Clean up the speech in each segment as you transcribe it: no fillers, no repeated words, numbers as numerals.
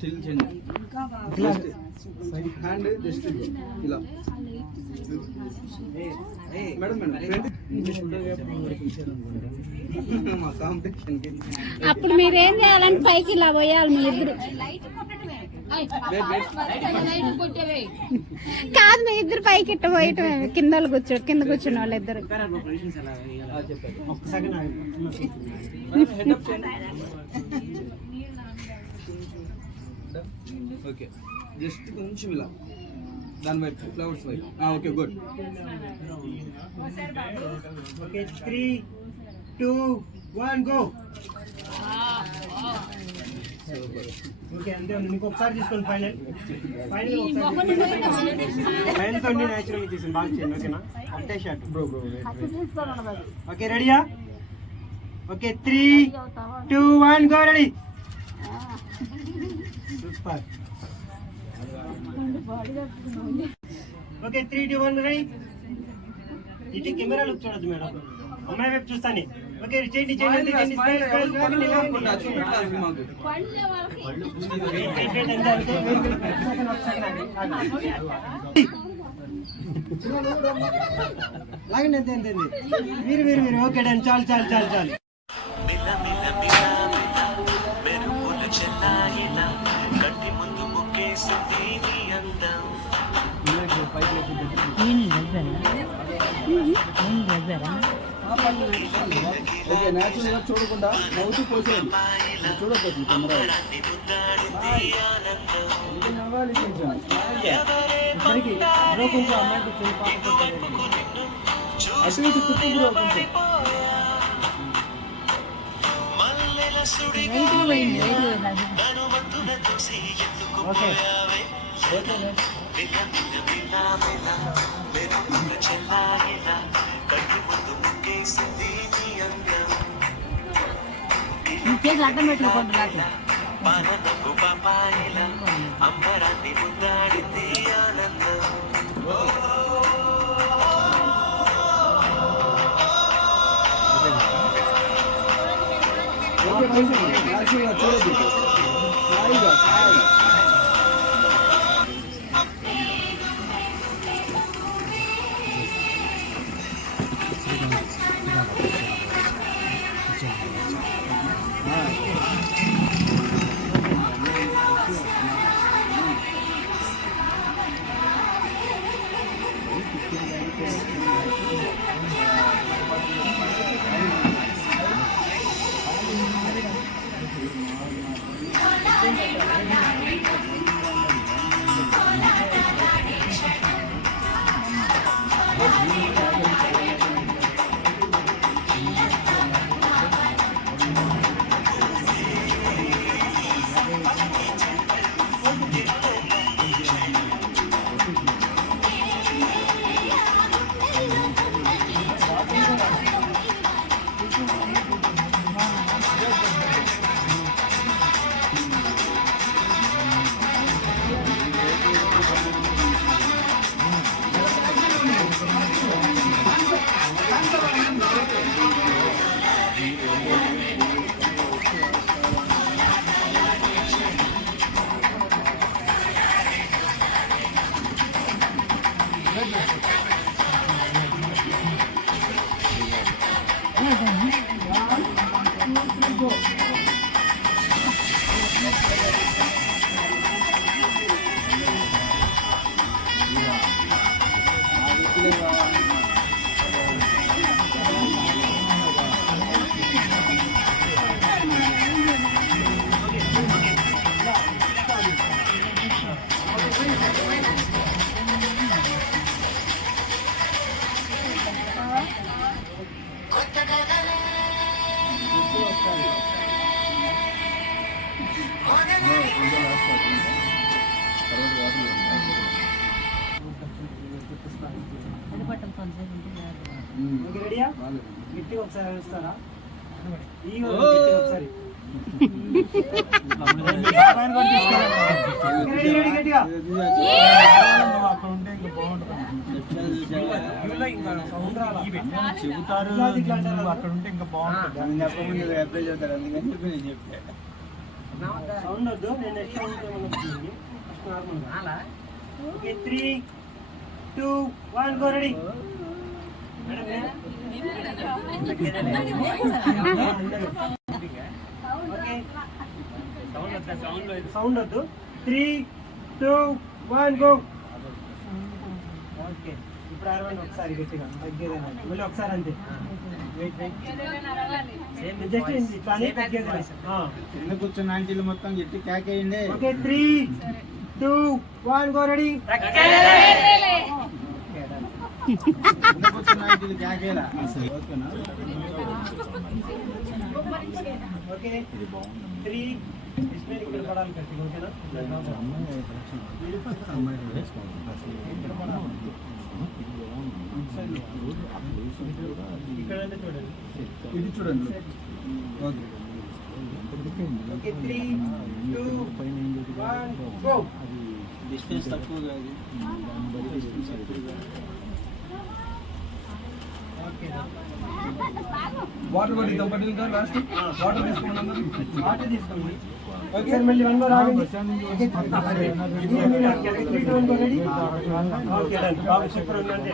Still change hand just ఇలా madam మా competition కి అప్పుడు మీరేం చేయాలంటే పైకి ఇలా పోయాలి మీ ఇద్దరు. కాదు మీ ఇద్దరు పైకి ఇట్ట పోయటమే, కింద కూర్చున్న వాళ్ళు ఇద్దరు. ఓకే జస్ట్ కొంచెం ఇలా దాని వైపు ఫ్లవర్స్ వైపు. Okay good. Okay 3 2 1 go. Okay అంతే ఉంది. ఇంకొకసారి తీసుకోండి ఫైనల్ తో నేచురల్ తీసాను. బాగా చేయండి ఓకేనా. ఒకటే షాట్ బ్రో. ఓకే రెడీయా? Okay 3 2 1 go. Ready. Super. Okay 3 2 1 ready. ఇటు కెమెరా లుక్ చూడొద్దు మేడం, అమ్మాయి వైపు చూస్తాను. ఓకే చేయండి. లాగండి అంతే అంతే. మీరు ఓకే డన్. చాలు. న్యాచురల్ గా చూడకుండా నవ్వుతూ పోసేయండి. చూడకపోతుంది కెమెరా నవ్వాలి కొంచెం. కొంచెం అమ్మాయికి అటు ఇటు తిప్పు బ్రో కొంచెం. ఓకే ఇంకేం అడ్డం పెట్టుకోండి. అంబరాన్ని ముద్దాడింది ఆనందం. చూడదు రెడీయా? గట్టిగా ఒకసారి వేస్తారా? ఒకసారి చెబుతారు అక్కడ ఉంటే ఇంకా బాగుంటుంది. చెప్పకుండా అప్లై చేస్తారు అందుకని చెప్పి నేను చెప్పాను. సౌండ్ వద్దు, నేను ఎక్స్ట్రా ఉంటాను. Okay 3, 2, 1 go ready. సౌండ్ వద్దు. 3, 2, 1 గో. ఓకే ఇప్పుడు అరవండి ఒకసారి గట్టిగా, తగ్గేదేనా మళ్ళీ ఒకసారి అంతే. జస్ట్ కానీ తగ్గేది. కింద కూర్చున్న ఆంటీలు మొత్తం గట్టి కేకేయండి. Okay 3, 2, 1 go ready. కింద కూర్చున్న ఆంటీలు కేకేలా. ఓకేనా? ఓకే 3 డిస్ప్లే ఇక్కడ పడాలి గట్టిగా. ఓకేనా? ఇక్కడ చూడండి, ఇది చూడండి. Okay okay 3, 2, 1 go. డిస్టెన్స్ తక్కువగా ఇది. ఓకే వాటర్ బాటిల్ ఒకటి ఇంకా లాస్ట్ వాటర్ తీసుకున్నాను. వాటర్ తీసుకోండి. ఓకే మళ్ళీ 1 గో ఆగండి. Okay 3, 2, 1 go ready. Okay done. బాబు సూపర్ ఉందండి.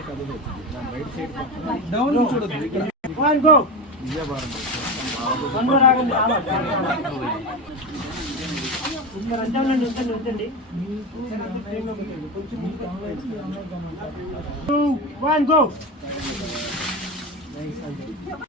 డౌన్ చూడొద్దు. 1 గో. 1 గో ఆగండి. ఇక్కడ అంటానండి, ఉంచండి. 2, 1 గో.